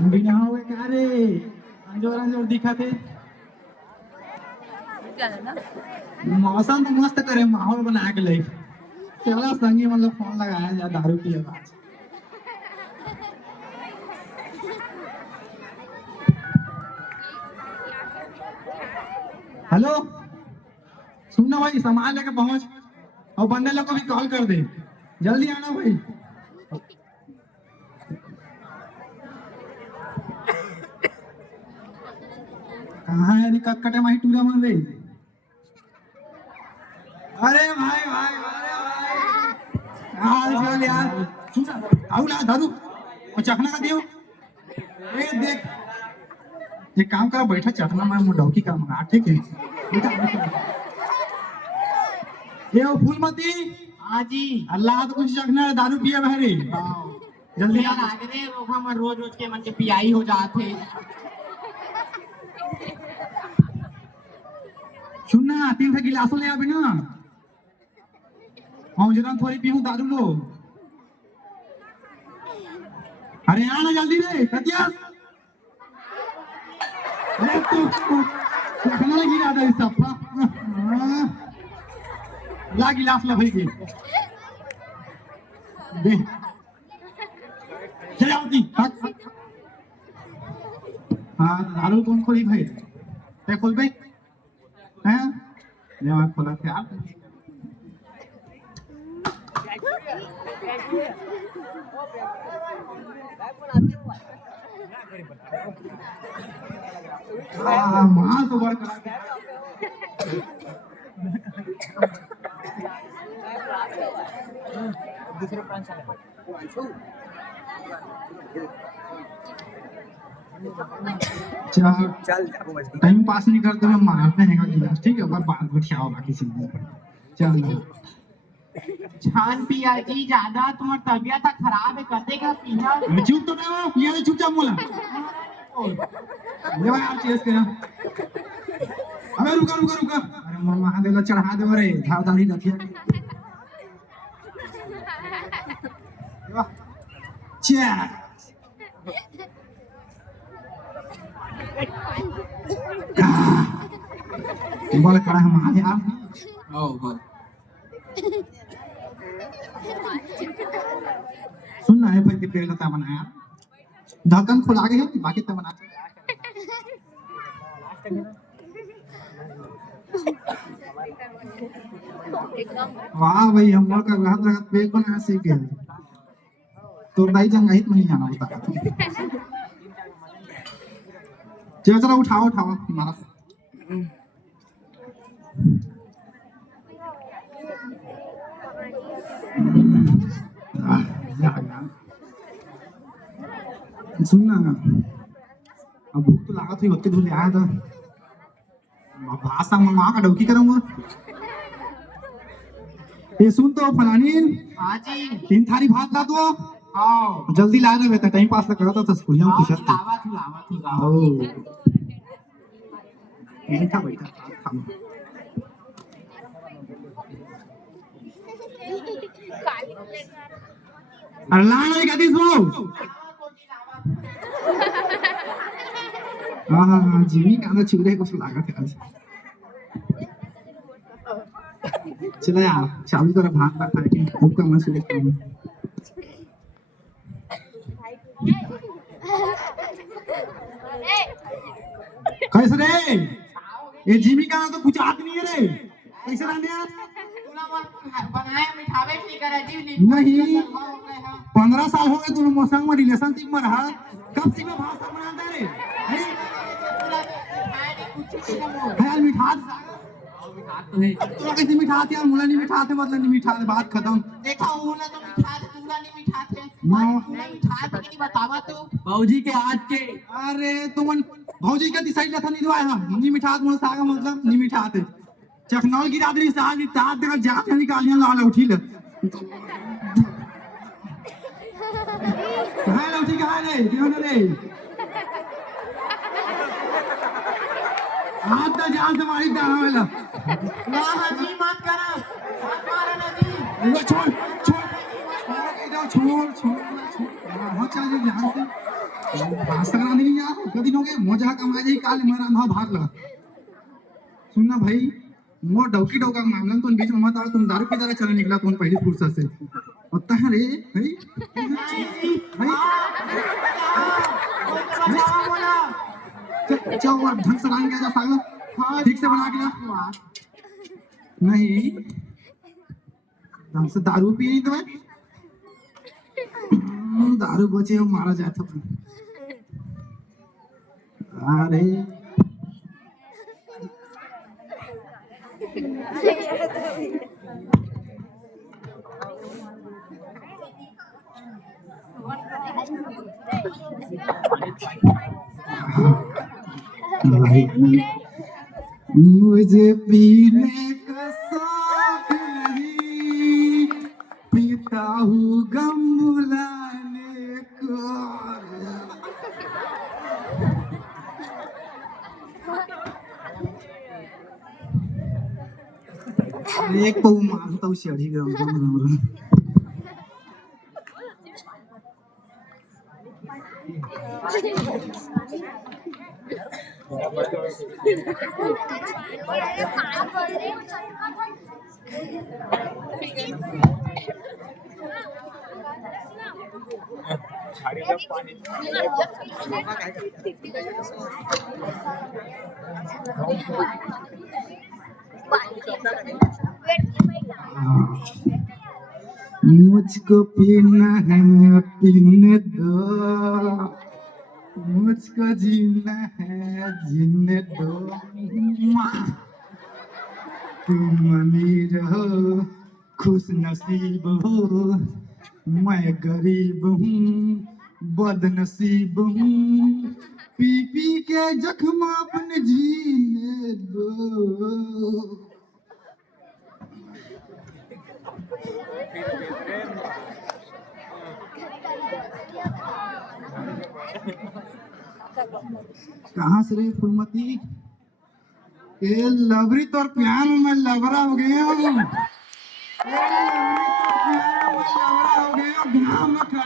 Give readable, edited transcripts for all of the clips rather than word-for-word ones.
बिना हुए क्या रे अंजोर अंजोर दिखा थे। मौसम तो मस्त करे माहौल बना के ले चला संगी मतलब फोन लगाया जा दारू पिए आज। हेलो सुनना भाई सामान लेके पहुंच और बंदे लोग को भी कॉल कर दे जल्दी आना भाई। कहाँ है कटकटे माही टूरा मार रही। अरे भाई भाई अरे भाई हाल चाल यार सुन आओ ला दादू और चखना का दियो। ए देख एक काम करो बैठा चखना मैं मुंडौकी का मंगा ठीक है। ये वो फूलमती हाँ जी अल्लाह तो कुछ चखना दारू पिए बहरी जल्दी आ। लागने रोका मैं रोज रोज के मन के पियाई हो जाते। सुनना 3 गिलासों ले आबे ना हाँ जरा थोड़ी पीऊं दारू लो। अरे आना जल्दी रे कतिया अरे तू चखना लगी रहा था इस सब ला गिलास ला भाई दे चल आओ हाँ दारू कौन खोली भाई ते खोल भाई हैं ये खोला थे आप मां तो बड़ करा दूसरे प्रांत चल टाइम पास नहीं करते हुए मारते हैं का गिलास ठीक है पर बात बतियाओ बाकी चीजें चल छान पिया जी ज्यादा तुम्हारी तबीयत खराब है कतेगा पीना। अरे चुप तो रहो पिया ले चुपचाप बोला ले भाई आप चेस कर। अबे रुका रुका रुका अरे मन महादेव चढ़ा दे रे धावदारी रखिए चेस बोल कड़ा है महादेव ओ बोल सुनना है भाई कितने लगता बनाया ढक्कन खुला के है बाकी तो बना वाह भाई हम लोग का रहत रहत पेट बना सीख गए तो भाई जंगाहित में नहीं आना बता चलो चलो उठाओ उठाओ हमारा सुनना अब भूख तो लागत हुई होती धुल आया था भाषा मंगा का डौकी करूंगा। ये सुन तो फलानी हाँ जी 3 थाली भात ला दो हाँ जल्दी ला दे बेटा टाइम पास करता था स्कूल में कुछ लावा ओ बैठा बैठा खाओ अरे लाना एक आदि सो हाँ जिमी का चूरे को लागत है चलो यार चालू करो भात खा के भूख का मैं सुबह खाऊं कैसे रे ये जिमी का तो कुछ आदमी है रे कैसे रहने यार बनाया मिठावे नहीं करा जी नहीं 15 साल हो गए तुम मौसम में रिलेशनशिप में रहा कब से मैं भाषा बनाता रे यार मिठा तो कैसे मिठाते यार मुला नहीं मिठाते मतलब नहीं मिठाते बात खत्म देखा मुला तो मिठाते तुला नहीं मिठाते नहीं मिठाते नहीं बतावा तो भौजी के आज के अरे तुम भौजी का दिसाई लेथा नहीं दुआ हम नहीं मिठात मुला सागा मतलब नहीं मिठाते चखनौल की दादरी साग की तात देकर जान निकालियां लाल उठी ले कहां ला उठी कहां रे क्यों ना रे हाथ तो जान से मारी दाना वाला ना हाजी मत करा मत मारा ना जी वो छोड़ छोड़ इधर छोड़ छोड़ हाँ चल जान से भाषण नहीं यार कभी हो गए मोजा कमा जाई काल मेरा ना भाग लगा सुनना भाई मोर डौकी डौका मामला तुम बीच में मत आओ तुम दारू पी चले निकला तुम पहली फुर्सत से और तहां रे भाई भाई चल और ढंग से बना के जा पागल हाँ ठीक से बना के ला नहीं ढंग से दारू पी नहीं तो मैं दारू बचे हो मारा जाता अरे मुझे पीने का शौक नहीं पीता हूँ गम बुलाने को एक तो मारता हूँ शेड़ी ग्राम मुझको पीना है पीने दो मुझको जीना है जीने दो तुम अमीर हो खुश नसीब हो मैं गरीब हूँ बदनसीब हूँ पी पी के जख्म अपने जीने दो कहाँ से रे फुलमती ये लवरी तो और प्यार में मैं लवरा हो गया हूँ गाँव में खड़े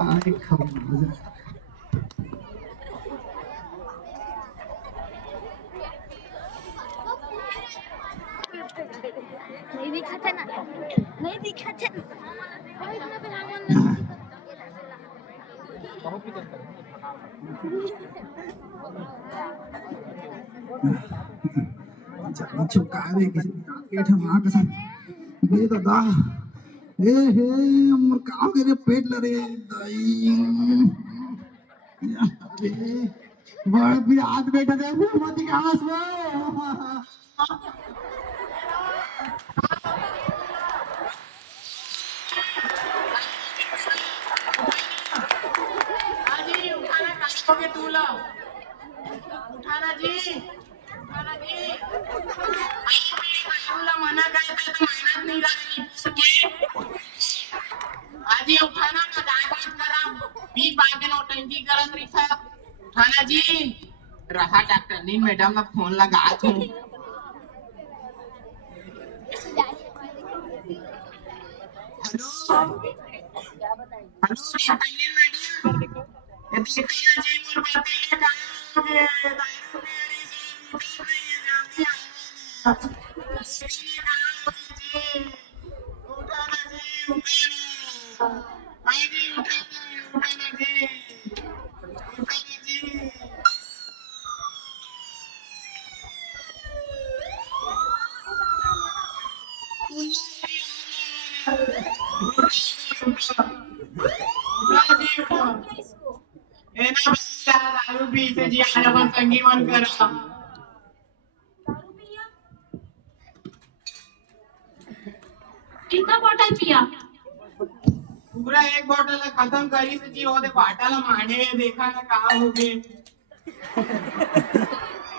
आए खबर नहीं दिखा था ना नहीं दिखा था ज्यादा चुकावे किसी पेट हम आ कसम ये दादा ए हे मोर काव के रे पेट लरे दाई अरे बड़ भी हाथ बैठा दे मत घास में के तू लो उठाना जी तुला मना काय तर मेहनत नहीं लागली आजी उठाना ना दाबात करा बी बागे नोटंकी करत रिसा उठाना जी रहा डॉक्टर नीन मैडम ना फोन लगा तू हेलो मैडम जी मोर बातें कागे दारू मेरी से नहीं जल्दी उठाना जी उठाना जी उठाना जी दारू पी से जी आना बस संगी मन करा कितना बोतल पिया पूरा एक बोतल खत्म करी से जी ओदे बाटल माने देखा ना का हो गए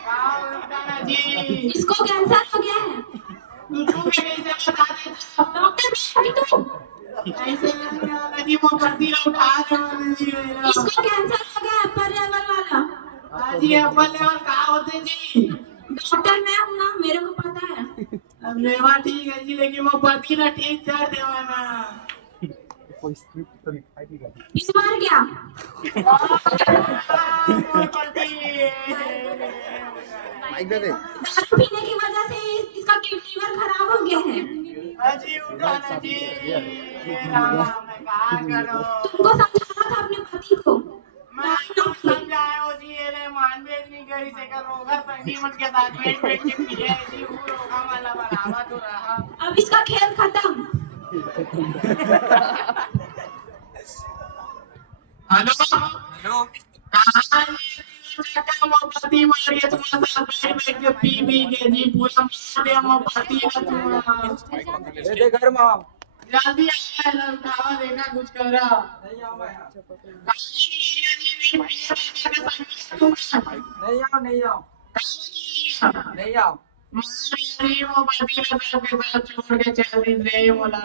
का होता ना जी इसको कैंसर हो गया है तू कैसे बता दे डॉक्टर भी तो ऐसे नदी में पत्ती उठा दे इसको कैंसर हो गया है अपर लेवल वाला जी अपर लेवल का होते जी डॉक्टर मैं हूँ ना मेरे को पता है लेवा ठीक है जी, लेकिन वो पति ना ठीक कर देवाना। इस बार क्या? मोर पति दारू पीने की वजह से इसका लीवर खराब हो गया है। अजी उठा ना जी, राम मैं क्या करूं? तुमको समझाना था अपने पति को। मैं तो समझाया हो जी, ये मान बेच नहीं करी से कर रोगा संगी मन के साथ बैठ बैठ के पिए जी, वो रोगा वाला बराबर तो रहा। अब इसका खेल खत्म। हेलो हेलो, कहाँ ये मोमबत्ती मार के तुम्हारे साथ बैठ बैठ के पी पी के जी पूरा मार दिया मोमबत्ती का तुम्हारा। दे घर में आओ। जल्दी आया ना, उठावा देखा कुछ करा। नहीं आओ मैं। नहीं आओ नहीं आओ नहीं आओ। मोमबत्ती का सबके साथ छोड़ के चल दी रे बोला।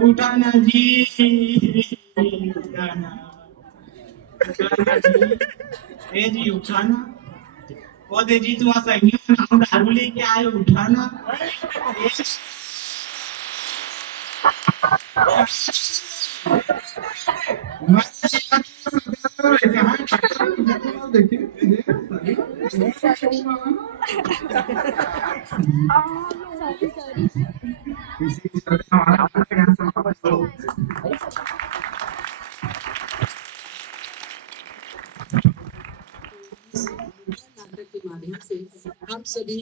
उठाना जी, उठाना जी, ए जी उठाना। ओ दे जी तुम सही नाम दारू लेके आए, उठाना। नाटक के माध्यम से आप सभी